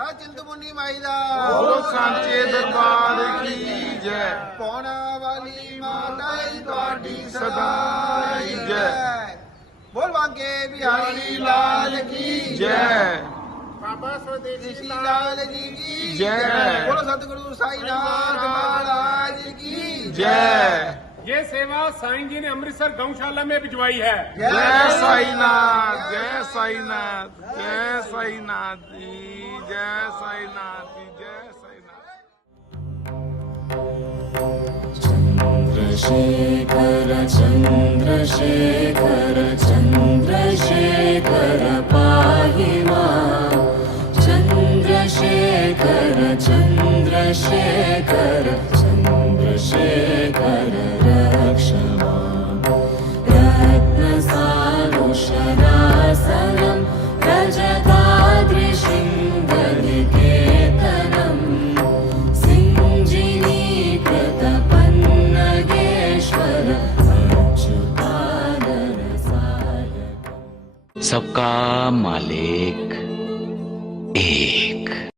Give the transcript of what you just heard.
महाराज चिंतमुनि माईदा बोलो सांचे दरबार की जय। पौना वाली माता ਤੁਹਾਡੀ सदा की जय। बोल बांके बिहारी लाल की जय। बाबा स्वदेशी लाल जी की जय। बोलो सतगुरु साईनाथ महाराज की जय। ये सेवा साईं जी ने अमृतसर गौशाला में भिजवाई है। जय साईनाथ, जय साईनाथ, जय साईनाथ जी, जय साईनाथ जी, जय साईनाथ। चंद्रशेखर चंद्रशेखर चंद्रशेखर पाहि मां। चंद्रशेखर चंद्रशेखर चंद्रशेखर रक्ष मां। रत्नसानुशरासनं रजताद्रिशृङ्गनिकेतनम् सिञ्जिनीकृतपन्नगेश्वर अच्युतानरसायकम्। सबका मालिक एक।